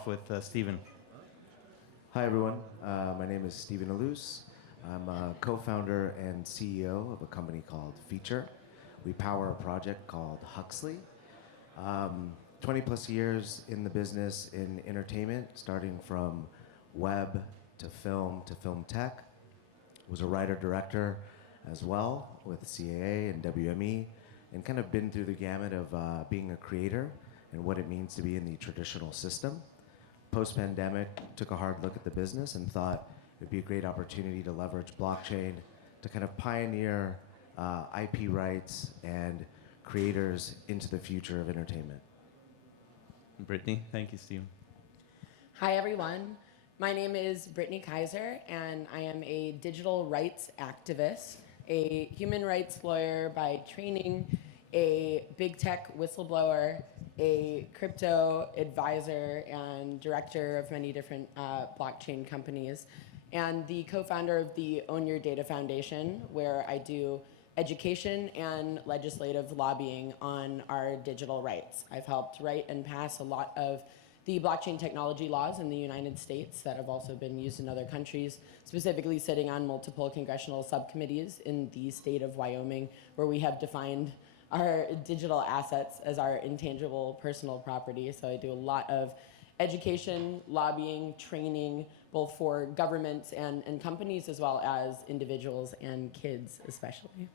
off with Stephen. Hi, everyone. My name is Stephen Alous. I'm a co-founder and CEO of a company called Feature. We power a project called Huxley. 20 plus years in the business in entertainment, starting from web to film tech. Was a writer-director as well with CAA and WME, and kind of been through the gamut of being a creator and what it means to be in the traditional system. Post-pandemic, took a hard look at the business and thought it'd be a great opportunity to leverage blockchain to kind of pioneer IP rights and creators into the future of entertainment. Brittany, thank you, Steve. Hi, everyone. My name is Brittany Kaiser, and I am a digital rights activist, a human rights lawyer by training, a big tech whistleblower, a crypto advisor and director of many different blockchain companies, and the co-founder of the Own Your Data Foundation, where I do education and legislative lobbying on our digital rights. I've helped write and pass a lot of the blockchain technology laws in the United States that have also been used in other countries, specifically sitting on multiple congressional subcommittees in the state of Wyoming, where we have defined our digital assets as our intangible personal property. So I do a lot of education, lobbying, training, both for governments and companies, as well as individuals and kids especially.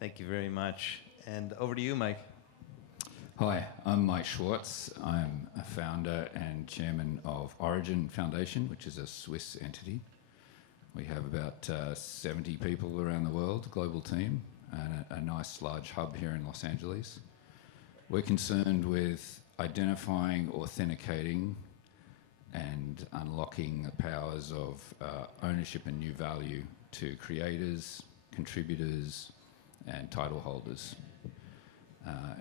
Thank you very much. And over to you, Mike. Hi, I'm Mike Schwartz. I'm a founder and chairman of Origin Foundation, which is a Swiss entity. We have about 70 people around the world, global team, and a nice large hub here in Los Angeles. We're concerned with identifying, authenticating, and unlocking the powers of ownership and new value to creators, contributors, and title holders.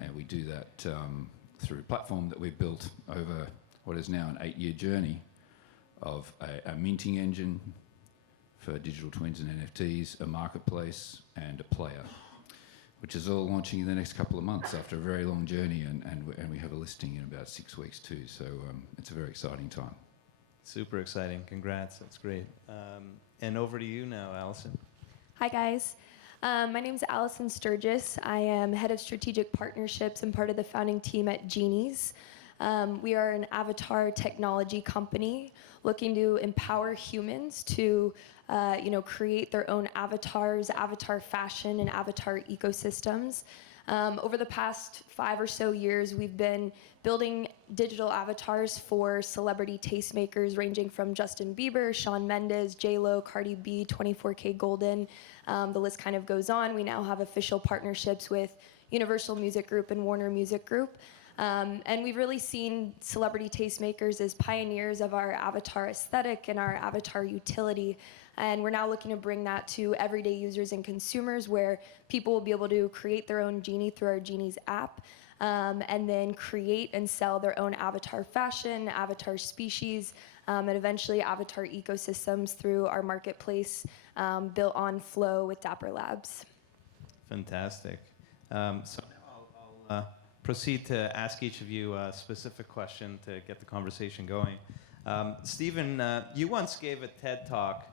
And we do that through a platform that we've built over what is now an 8-year journey of a minting engine for digital twins and NFTs, a marketplace, and a player, which is all launching in the next couple of months after a very long journey, and we have a listing in about 6 weeks too, so it's a very exciting time. Super exciting. Congrats. That's great. And over to you now, Allison. Hi, guys. My name is Allison Sturgis. I am head of strategic partnerships and part of the founding team at Genies. We are an avatar technology company looking to empower humans to create their own avatars, avatar fashion, and avatar ecosystems. Over the past 5 or so years, we've been building digital avatars for celebrity tastemakers ranging from Justin Bieber, Shawn Mendes, J-Lo, Cardi B, 24K Golden. The list kind of goes on. We now have official partnerships with Universal Music Group and Warner Music Group. And we've really seen celebrity tastemakers as pioneers of our avatar aesthetic and our avatar utility. And we're now looking to bring that to everyday users and consumers, where people will be able to create their own genie through our Genies app, and then create and sell their own avatar fashion, avatar species, and eventually avatar ecosystems through our marketplace built on Flow with Dapper Labs. Fantastic. So now I'll proceed to ask each of you a specific question to get the conversation going. Stephen, you once gave a TED Talk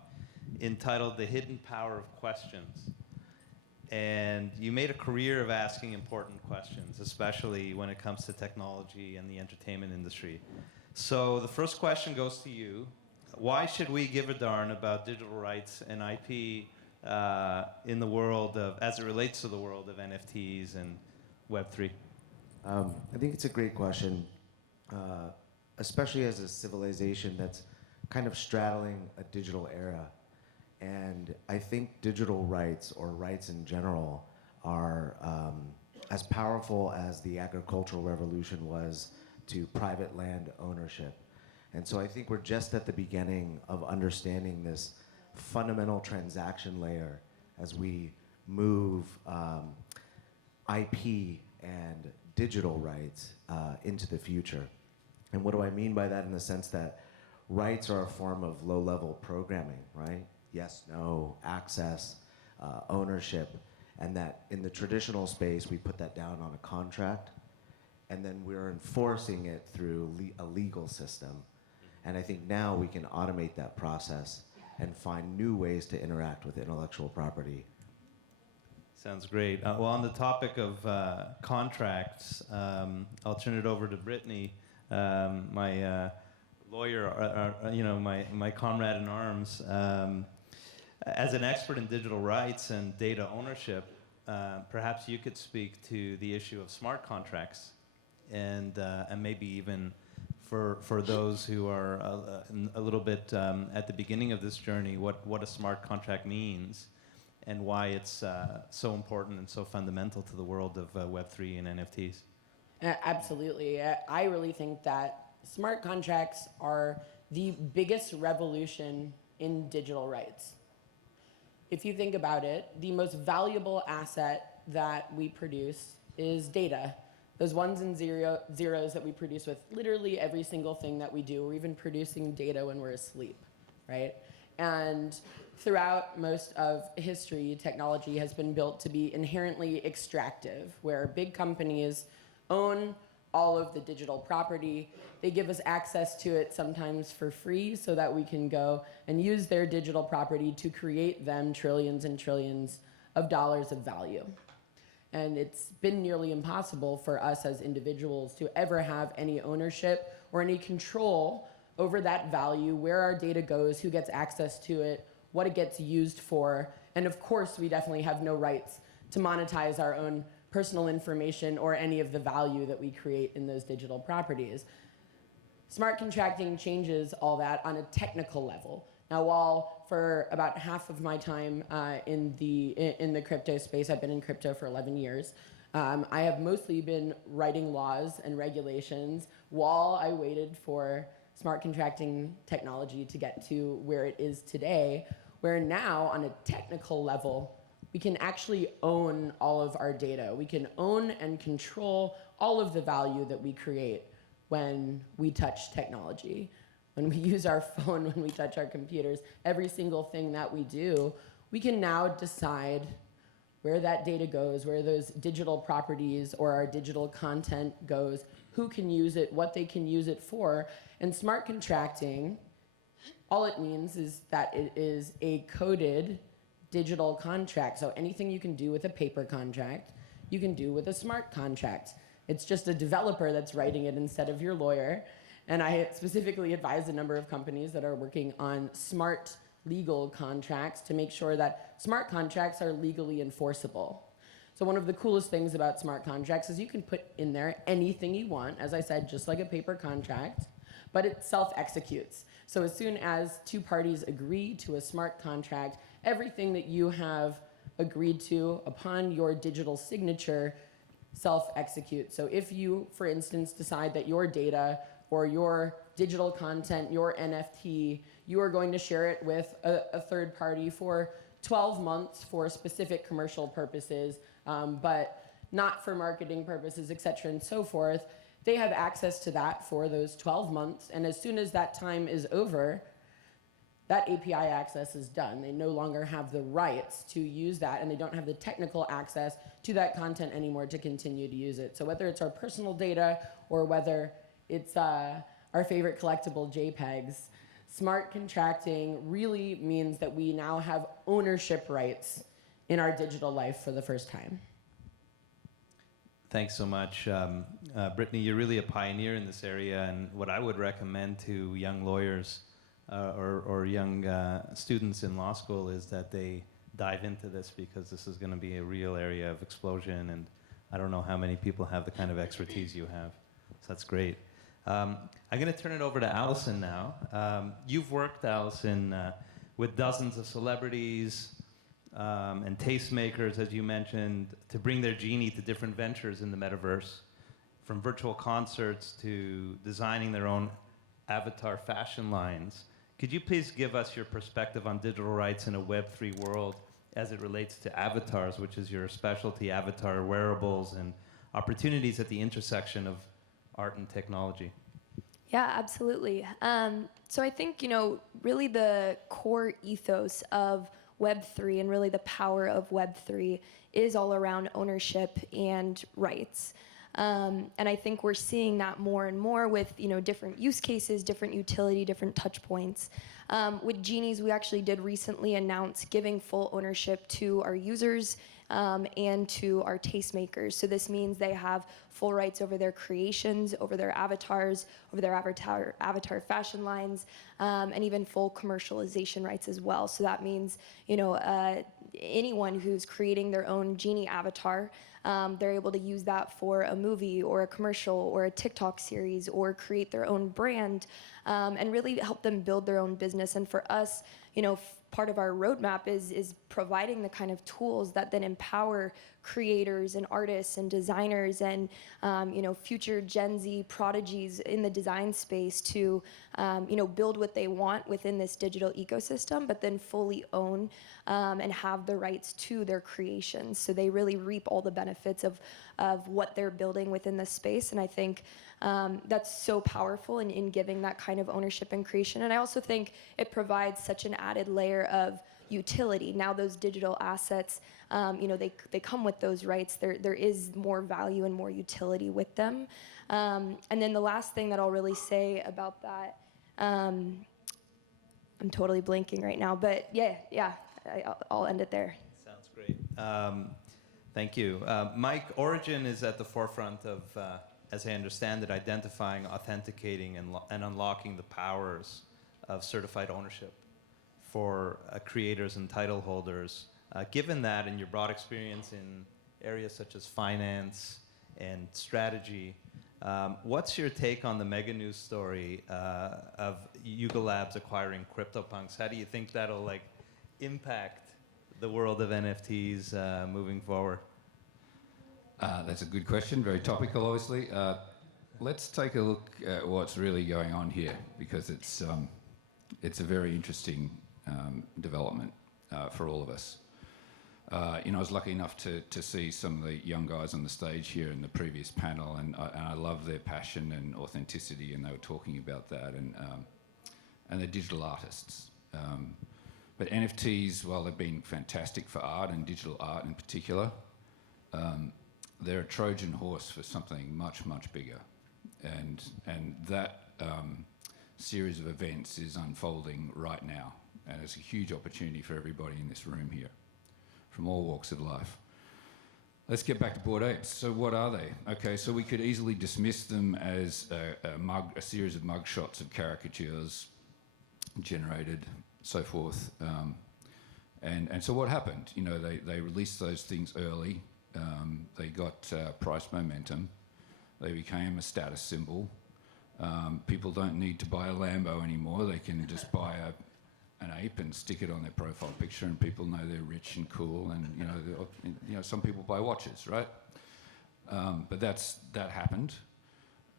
entitled The Hidden Power of Questions. And you made a career of asking important questions, especially when it comes to technology and the entertainment industry. So the first question goes to you. Why should we give a darn about digital rights and IP in the world of, as it relates to the world of NFTs and Web3? I think it's a great question, especially as a civilization that's kind of straddling a digital era. And I think digital rights, or rights in general, are as powerful as the agricultural revolution was to private land ownership. And so I think we're just at the beginning of understanding this fundamental transaction layer as we move IP and digital rights into the future. And what do I mean by that? In the sense that rights are a form of low-level programming, right? Yes, no, access, ownership, and that in the traditional space, we put that down on a contract. and then we're enforcing it through a legal system. And I think now we can automate that process and find new ways to interact with intellectual property. Sounds great. Well, on the topic of contracts, I'll turn it over to Brittany, my lawyer, my comrade in arms. As an expert in digital rights and data ownership, perhaps you could speak to the issue of smart contracts, and maybe even for those who are a little bit at the beginning of this journey, what a smart contract means, and why it's so important and so fundamental to the world of Web3 and NFTs. Absolutely. I really think that smart contracts are the biggest revolution in digital rights. If you think about it, the most valuable asset that we produce is data. Those ones and zeros that we produce with literally every single thing that we do. We're even producing data when we're asleep, right? And throughout most of history, technology has been built to be inherently extractive, where big companies own all of the digital property. They give us access to it sometimes for free so that we can go and use their digital property to create them trillions and trillions of dollars of value. And it's been nearly impossible for us as individuals to ever have any ownership or any control over that value, where our data goes, who gets access to it, what it gets used for. And of course, we definitely have no rights to monetize our own personal information or any of the value that we create in those digital properties. Smart contracting changes all that on a technical level. Now, while for about half of my time in the crypto space, I've been in crypto for 11 years, I have mostly been writing laws and regulations while I waited for smart contracting technology to get to where it is today, where now on a technical level, we can actually own all of our data. We can own and control all of the value that we create when we touch technology. When we use our phone, when we touch our computers, every single thing that we do, we can now decide where that data goes, where those digital properties or our digital content goes, who can use it, what they can use it for. And smart contracting, all it means is that it is a coded digital contract. So anything you can do with a paper contract, you can do with a smart contract. It's just a developer that's writing it instead of your lawyer. And I specifically advise a number of companies that are working on smart legal contracts to make sure that smart contracts are legally enforceable. So one of the coolest things about smart contracts is you can put in there anything you want, as I said, just like a paper contract, but it self-executes. So as soon as two parties agree to a smart contract, everything that you have agreed to upon your digital signature self-executes. So if you, for instance, decide that your data or your digital content, your NFT, you are going to share it with a third party for 12 months for specific commercial purposes, but not for marketing purposes, et cetera, and so forth, they have access to that for those 12 months. And as soon as that time is over, that API access is done. They no longer have the rights to use that, and they don't have the technical access to that content anymore to continue to use it. So whether it's our personal data or whether it's our favorite collectible JPEGs, smart contracting really means that we now have ownership rights in our digital life for the first time. Thanks so much. Brittany, you're really a pioneer in this area, and what I would recommend to young lawyers or young students in law school is that they dive into this, because this is going to be a real area of explosion, and I don't know how many people have the kind of expertise you have. So that's great. I'm going to turn it over to Allison now. You've worked, Allison, with dozens of celebrities and tastemakers, as you mentioned, to bring their genie to different ventures in the metaverse, from virtual concerts to designing their own avatar fashion lines. Could you please give us your perspective on digital rights in a Web3 world as it relates to avatars, which is your specialty, avatar wearables, and opportunities at the intersection of art and technology? Yeah, absolutely. So I think, really the core ethos of Web3 and really the power of Web3 is all around ownership and rights. And I think we're seeing that more and more with, different use cases, different utility, different touch points. With Genies, we actually did recently announce giving full ownership to our users and to our tastemakers. So this means they have full rights over their creations, over their avatars, over their avatar fashion lines, and even full commercialization rights as well. So that means, anyone who's creating their own Genie avatar, they're able to use that for a movie or a commercial or a TikTok series or create their own brand and really help them build their own business. And for us, part of our roadmap is providing the kind of tools that then empower creators and artists and designers and future Gen Z prodigies in the design space to build what they want within this digital ecosystem, but then fully own and have the rights to their creations. So they really reap all the benefits of what they're building within the space. And I think that's so powerful in giving that kind of ownership and creation. And I also think it provides such an added layer of utility. Now those digital assets, they come with those rights. There is more value and more utility with them. And then the last thing that I'll really say about that, I'm totally blanking right now, but I'll end it there. Sounds great. Thank you. Mike, Origin is at the forefront of, as I understand it, identifying, authenticating, and unlocking the powers of certified ownership for creators and title holders. Given that and your broad experience in areas such as finance and strategy, what's your take on the mega news story of Yuga Labs acquiring CryptoPunks? How do you think that'll impact the world of NFTs moving forward? That's a good question, very topical, obviously. Let's take a look at what's really going on here, because it's a very interesting development for all of us. I was lucky enough to see some of the young guys on the stage here in the previous panel, and I love their passion and authenticity, and they were talking about that, and they're digital artists. But NFTs, while they've been fantastic for art and digital art in particular, they're a Trojan horse for something much, much bigger. And that series of events is unfolding right now. And it's a huge opportunity for everybody in this room here, from all walks of life. Let's get back to Bored Apes. So what are they? Okay, so we could easily dismiss them as a series of mugshots of caricatures generated, so forth. And so what happened? They released those things early. They got price momentum. They became a status symbol. People don't need to buy a Lambo anymore. They can just buy an ape and stick it on their profile picture, and people know they're rich and cool. And some people buy watches, right? But that happened.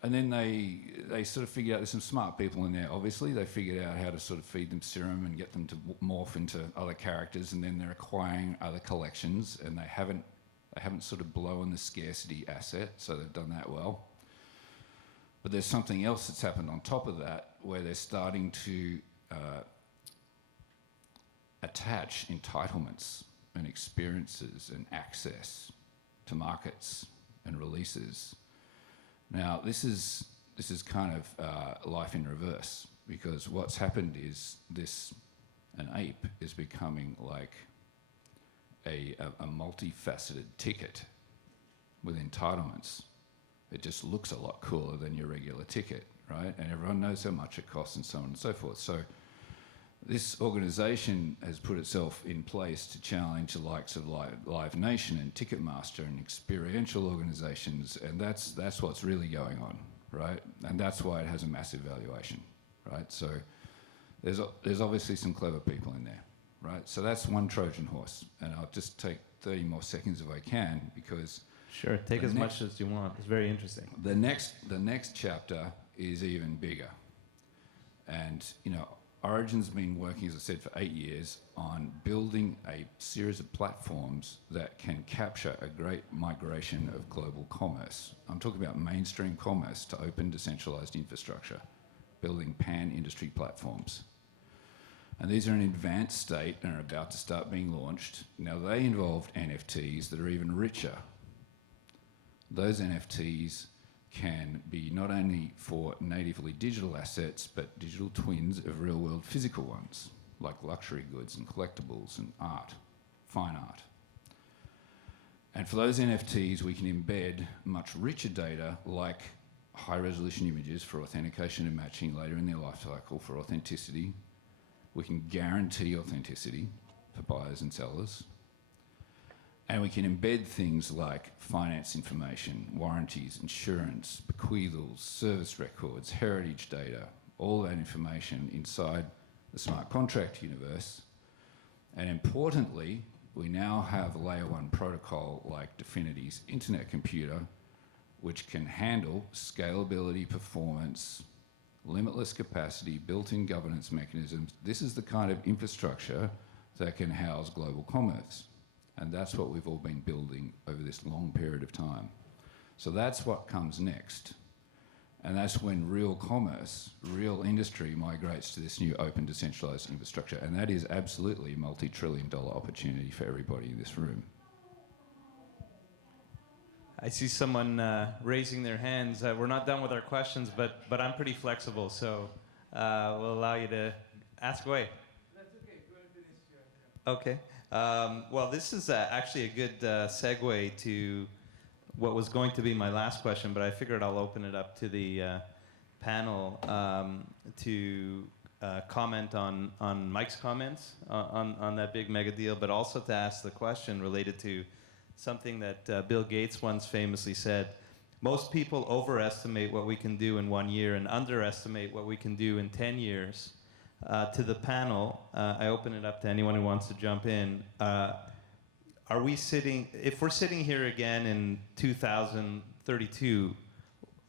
And then they sort of figured out, there's some smart people in there, obviously. They figured out how to sort of feed them serum and get them to morph into other characters, and then they're acquiring other collections, and they haven't sort of blown the scarcity asset, so they've done that well. But there's something else that's happened on top of that, where they're starting to attach entitlements and experiences and access to markets and releases. Now, this is kind of life in reverse, because what's happened is an ape is becoming like a multifaceted ticket with entitlements. It just looks a lot cooler than your regular ticket, right? And everyone knows how much it costs and so on and so forth. So this organisation has put itself in place to challenge the likes of Live Nation and Ticketmaster and experiential organisations, and that's what's really going on, right? And that's why it has a massive valuation, right? So there's obviously some clever people in there, right? So that's one Trojan horse, and I'll just take 30 more seconds if I can, because sure, take as much as you want. It's very interesting. The next chapter is even bigger, and Origin's been working, as I said, for 8 years on building a series of platforms that can capture a great migration of global commerce. I'm talking about mainstream commerce to open decentralized infrastructure, building pan-industry platforms. And these are in advanced state and are about to start being launched. Now, they involved NFTs that are even richer. those NFTs can be not only for natively digital assets, but digital twins of real-world physical ones, like luxury goods and collectibles and art, fine art. And for those NFTs, we can embed much richer data, like high-resolution images for authentication and matching later in their life cycle for authenticity. We can guarantee authenticity for buyers and sellers. And we can embed things like finance information, warranties, insurance, bequeathals, service records, heritage data, all that information inside the smart contract universe. And importantly, we now have a layer 1 protocol like Definity's internet computer, which can handle scalability, performance, limitless capacity, built-in governance mechanisms. This is the kind of infrastructure that can house global commerce. And that's what we've all been building over this long period of time. So that's what comes next. And that's when real commerce, real industry migrates to this new open decentralized infrastructure. And that is absolutely a multi-trillion-dollar opportunity for everybody in this room. I see someone raising their hands. We're not done with our questions, but I'm pretty flexible, so we'll allow you to ask away. That's okay. Go ahead and finish. Okay. Well, this is actually a good segue to what was going to be my last question, but I figured I'll open it up to the panel to comment on Mike's comments on that big mega deal, but also to ask the question related to something that Bill Gates once famously said: most people overestimate what we can do in 1 year and underestimate what we can do in 10 years. To the panel, I open it up to anyone who wants to jump in. Are we sitting, if we're sitting here again in 2032,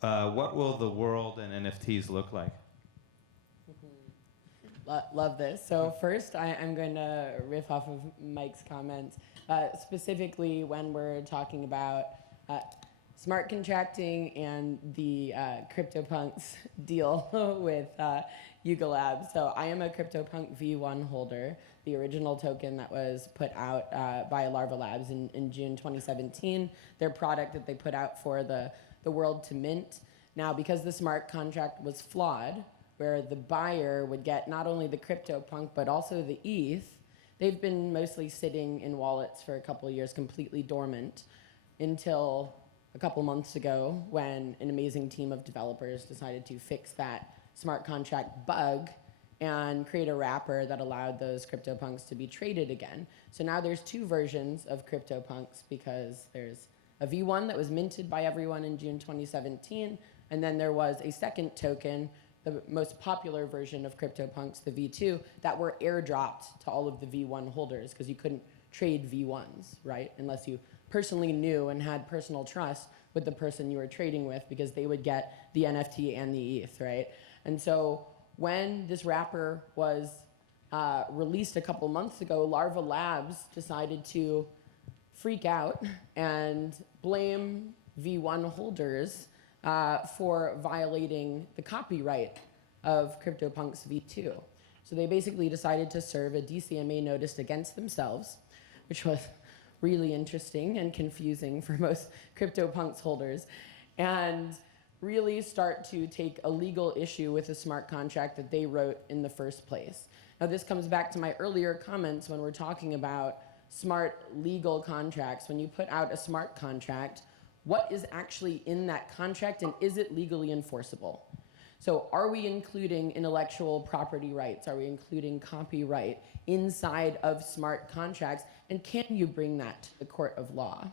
what will the world and NFTs look like? Love this. So first, I'm going to riff off of Mike's comments, specifically when we're talking about smart contracting and the CryptoPunks deal with Yuga Labs. So I am a CryptoPunk V1 holder, the original token that was put out by Larva Labs in June 2017, their product that they put out for the world to mint. Now, because the smart contract was flawed, where the buyer would get not only the CryptoPunk, but also the ETH, they've been mostly sitting in wallets for a couple of years, completely dormant, until a couple months ago when an amazing team of developers decided to fix that smart contract bug and create a wrapper that allowed those CryptoPunks to be traded again. So now there's two versions of CryptoPunks, because there's a V1 that was minted by everyone in June 2017, and then there was a second token, the most popular version of CryptoPunks, the V2, that were airdropped to all of the V1 holders, because you couldn't trade V1s, right? Unless you personally knew and had personal trust with the person you were trading with, because they would get the NFT and the ETH, right? And so when this wrapper was released a couple months ago, Larva Labs decided to freak out and blame V1 holders for violating the copyright of CryptoPunks V2. So they basically decided to serve a DCMA notice against themselves, which was really interesting and confusing for most CryptoPunks holders, and really start to take a legal issue with a smart contract that they wrote in the first place. Now, this comes back to my earlier comments when we're talking about smart legal contracts. When you put out a smart contract, what is actually in that contract, and is it legally enforceable? So are we including intellectual property rights? Are we including copyright inside of smart contracts? And can you bring that to the court of law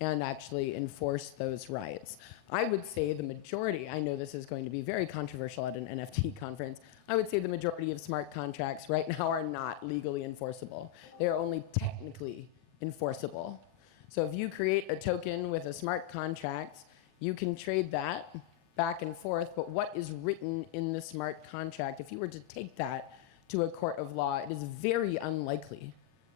and actually enforce those rights? I would say the majority, I know this is going to be very controversial at an NFT conference, I would say the majority of smart contracts right now are not legally enforceable. They are only technically enforceable. So if you create a token with a smart contract, you can trade that back and forth, but what is written in the smart contract, if you were to take that to a court of law, it is very unlikely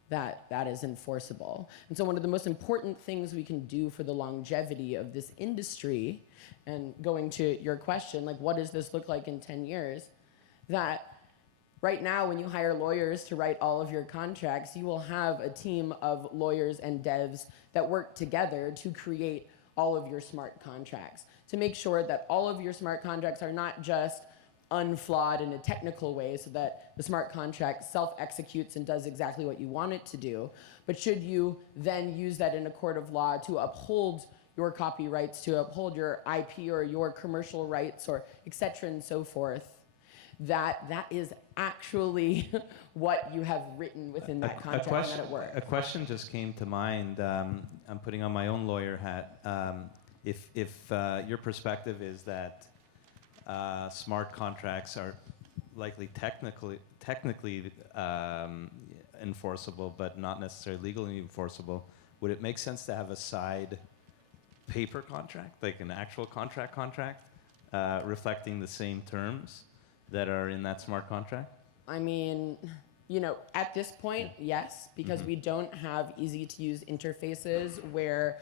that that is enforceable. And so one of the most important things we can do for the longevity of this industry, and going to your question, like what does this look like in 10 years, that right now when you hire lawyers to write all of your contracts, you will have a team of lawyers and devs that work together to create all of your smart contracts, to make sure that all of your smart contracts are not just unflawed in a technical way so that the smart contract self-executes and does exactly what you want it to do, but should you then use that in a court of law to uphold your copyrights, to uphold your IP or your commercial rights, or et cetera and so forth, that is actually what you have written within that contract and that it works. A question just came to mind. I'm putting on my own lawyer hat. If your perspective is that smart contracts are likely technically enforceable, but not necessarily legally enforceable, would it make sense to have a side paper contract, like an actual contract, reflecting the same terms that are in that smart contract? I mean, at this point, yes, because we don't have easy-to-use interfaces where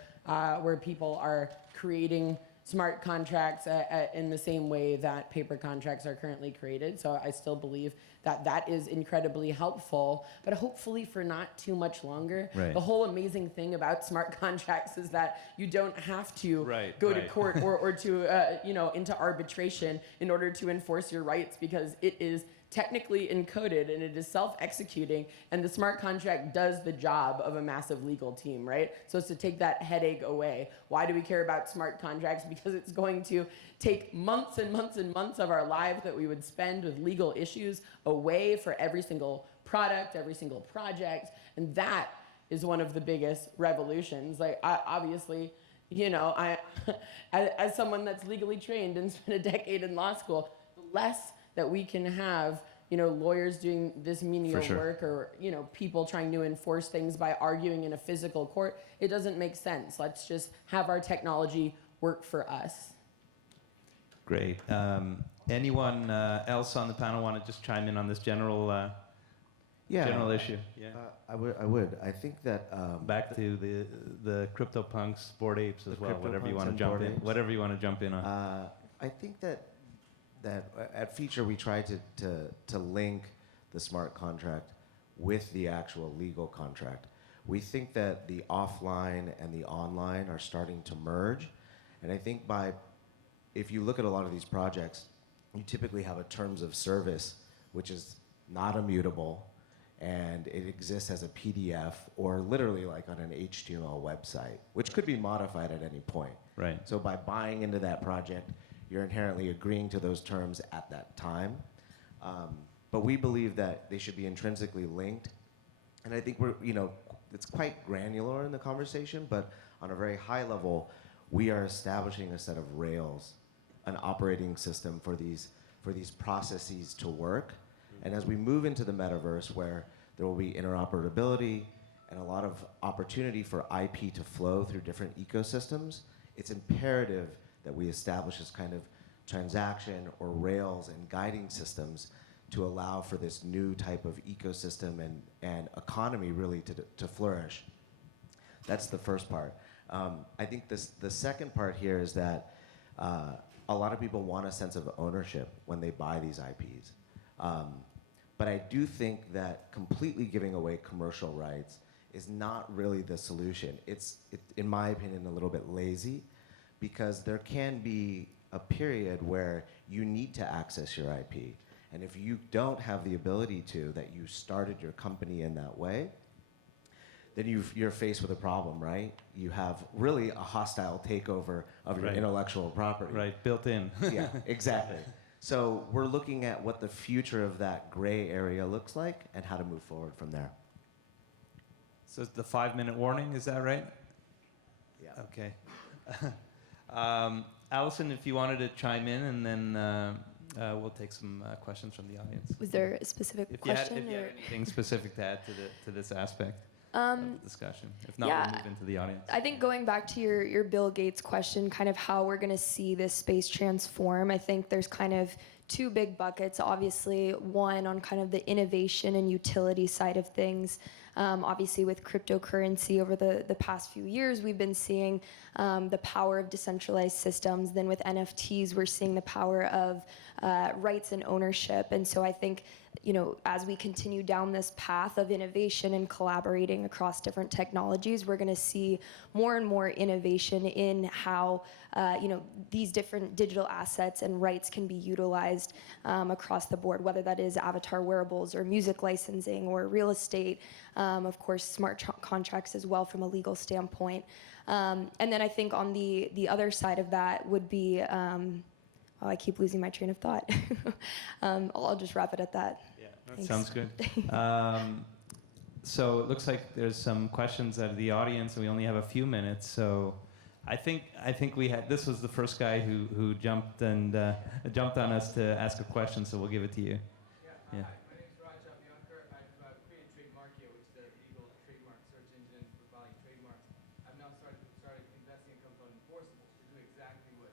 people are creating smart contracts in the same way that paper contracts are currently created. So I still believe that is incredibly helpful, but hopefully for not too much longer. Right. The whole amazing thing about smart contracts is that you don't have to go to right. court or to into arbitration in order to enforce your rights, because it is technically encoded and it is self-executing, and the smart contract does the job of a massive legal team, right? So it's to take that headache away. Why do we care about smart contracts? Because it's going to take months and months and months of our lives that we would spend with legal issues away for every single product, every single project, and that is one of the biggest revolutions. Like, obviously, as someone that's legally trained and spent a decade in law school, the less that we can have, lawyers doing this menial work, or, people trying to enforce things by arguing in a physical court, it doesn't make sense. Let's just have our technology work for us. Great. Anyone else on the panel want to just chime in on this general issue? Yeah. I would. I think that Back to the CryptoPunks, Bored Apes as well. Whatever you CryptoPunks want to and jump Bored in. Apes. Whatever you want to jump in on. I think that at Feature we try to link the smart contract with the actual legal contract. We think that the offline and the online are starting to merge, and I think if you look at a lot of these projects, you typically have a terms of service which is not immutable, and it exists as a PDF or literally like on an HTML website, which could be modified at any point. Right. So by buying into that project, you're inherently agreeing to those terms at that time. But we believe that they should be intrinsically linked. And I think it's quite granular in the conversation, but on a very high level, we are establishing a set of rails, an operating system for these processes to work. And as we move into the metaverse, where there will be interoperability and a lot of opportunity for IP to flow through different ecosystems, it's imperative that we establish this kind of transaction or rails and guiding systems to allow for this new type of ecosystem and economy really to flourish. That's the first part. I think the second part here is that a lot of people want a sense of ownership when they buy these IPs. But I do think that completely giving away commercial rights is not really the solution. It's in my opinion, a little bit lazy, because there can be a period where you need to access your IP. And if you don't have the ability to, that you started your company in that way, then you're faced with a problem, right? You have really a hostile takeover of your intellectual property. Right, built in. Yeah, exactly. So we're looking at what the future of that gray area looks like and how to move forward from there. So it's the 5-minute warning, is that right? Yeah. Okay. Allison, if you wanted to chime in, and then we'll take some questions from the audience. Was there a specific question? If you had anything specific to add to this aspect of the discussion. If not, yeah, we'll move into the audience. I think going back to your Bill Gates question, kind of how we're going to see this space transform, I think there's kind of two big buckets. Obviously, one on kind of the innovation and utility side of things. Obviously, with cryptocurrency over the past few years, we've been seeing the power of decentralized systems. Then with NFTs, we're seeing the power of rights and ownership. And so I think as we continue down this path of innovation and collaborating across different technologies, we're going to see more and more innovation in how, these different digital assets and rights can be utilized across the board, whether that is avatar wearables or music licensing or real estate, of course, smart contracts as well from a legal standpoint. And then I think on the other side of that would be, I keep losing my train of thought. I'll just wrap it at that. Yeah, that Thanks. sounds good. So it looks like there's some questions out of the audience, and we only have a few minutes. So I think this was the first guy who jumped on us to ask a question. So we'll give it to you. Hi, Yeah. my name is Raj Abhyankar. I've created Trademarkio, which is a legal trademark search engine for filing trademarks. I've now started investing in a company called Enforceable to do exactly what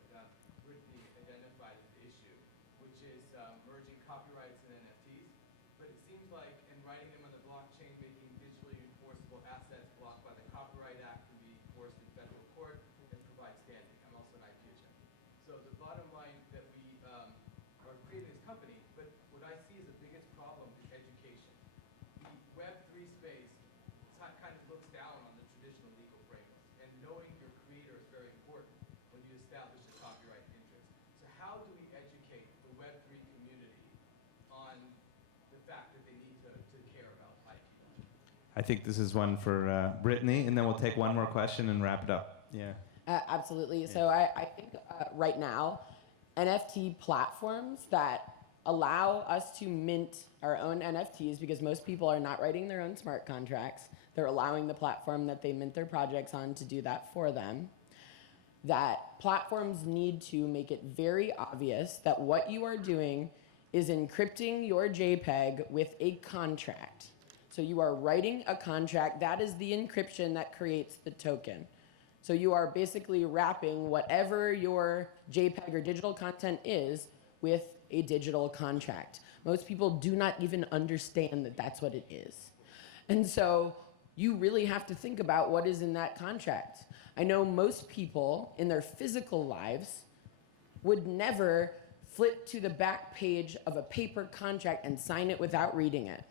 Brittany identified as the issue, which is merging copyrights and NFTs. But it seems like in writing them on the blockchain, making digitally enforceable assets blocked by the Copyright Act can be enforced in federal court and provide standing. I'm also an IP attorney. So the bottom line that we are creating this company, but what I see as the biggest problem is education. The Web3 space kind of looks down on the traditional legal frameworks, and knowing your creator is very important when you establish a copyright interest. So how do we educate the Web3 community on the fact that they need to care about IP? I think this is one for Brittany, and then we'll take one more question and wrap it up. Yeah. Absolutely. So I think right now, NFT platforms that allow us to mint our own NFTs, because most people are not writing their own smart contracts. They're allowing the platform that they mint their projects on to do that for them. That platforms need to make it very obvious that what you are doing is encrypting your JPEG with a contract. So you are writing a contract. That is the encryption that creates the token. So you are basically wrapping whatever your JPEG or digital content is with a digital contract. Most people do not even understand that that's what it is. And so you really have to think about what is in that contract. I know most people in their physical lives would never flip to the back page of a paper contract and sign it without reading it.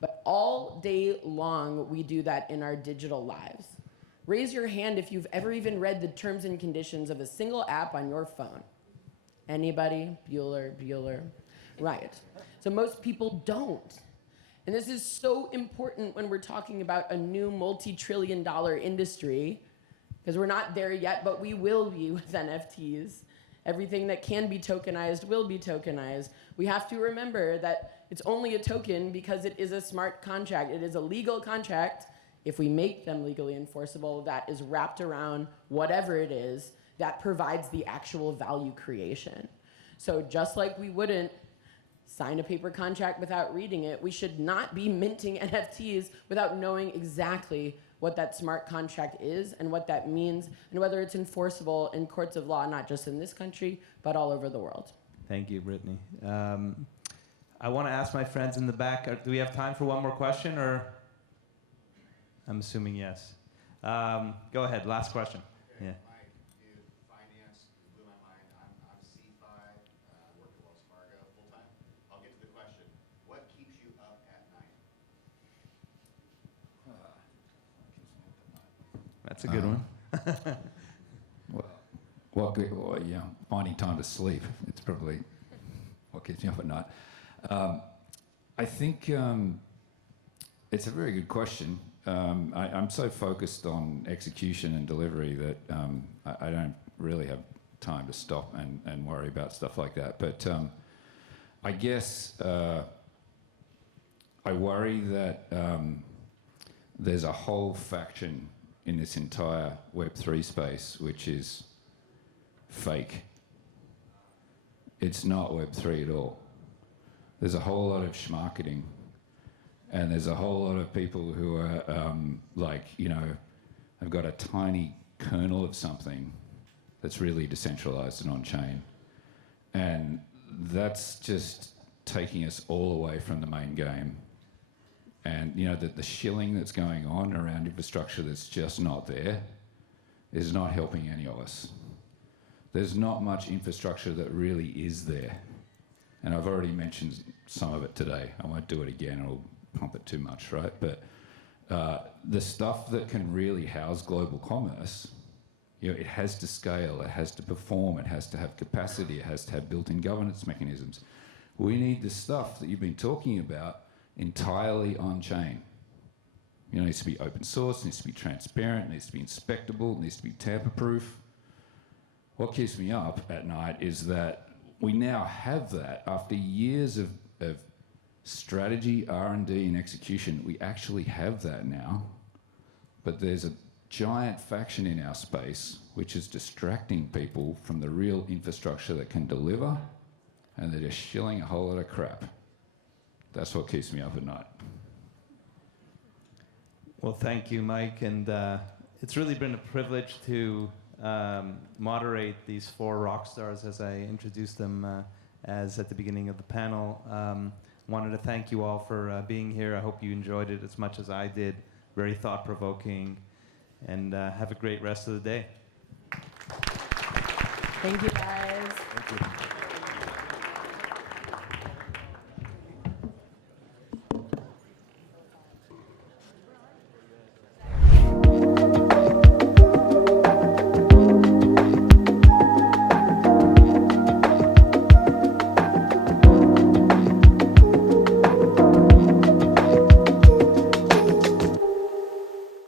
But all day long, we do that in our digital lives. Raise your hand if you've ever even read the terms and conditions of a single app on your phone. Anybody? Bueller. Right. So most people don't. And this is so important when we're talking about a new multi-trillion-dollar industry, because we're not there yet, but we will be with NFTs. Everything that can be tokenized will be tokenized. We have to remember that it's only a token because it is a smart contract. It is a legal contract. If we make them legally enforceable, that is wrapped around whatever it is that provides the actual value creation. So just like we wouldn't sign a paper contract without reading it, we should not be minting NFTs without knowing exactly what that smart contract is and what that means and whether it's enforceable in courts of law, not just in this country, but all over the world. Thank you, Brittany. I want to ask my friends in the back, do we have time for one more question, or? I'm assuming yes. Go ahead, last question. Yeah. Mike, in finance, it blew my mind. I'm C5, work at Wells Fargo full time. I'll get to the question. What keeps you up at night? That's a good one. Finding time to sleep. It's probably what keeps me up at night. I think it's a very good question. I'm so focused on execution and delivery that I don't really have time to stop and worry about stuff like that. But I guess I worry that there's a whole faction in this entire Web3 space which is fake. It's not Web3 at all. There's a whole lot of schmarketing. And there's a whole lot of people who are have got a tiny kernel of something that's really decentralized and on-chain. And that's just taking us all away from the main game. And, the shilling that's going on around infrastructure that's just not there is not helping any of us. There's not much infrastructure that really is there. And I've already mentioned some of it today. I won't do it again, it'll pump it too much, right? But the stuff that can really house global commerce, you know, it has to scale, it has to perform, it has to have capacity, it has to have built-in governance mechanisms. We need the stuff that you've been talking about entirely on-chain. You know, it needs to be open source, it needs to be transparent, it needs to be inspectable, it needs to be tamper-proof. What keeps me up at night is that we now have that after years of strategy, R&D, and execution. We actually have that now, but there's a giant faction in our space which is distracting people from the real infrastructure that can deliver, and they're just shilling a whole lot of crap. That's what keeps me up at night. Well, thank you, Mike, and it's really been a privilege to moderate these 4 rock stars as I introduced them as at the beginning of the panel. Wanted to thank you all for being here. I hope you enjoyed it as much as I did. Very thought-provoking, and have a great rest of the day. Thank you, guys. Thank you.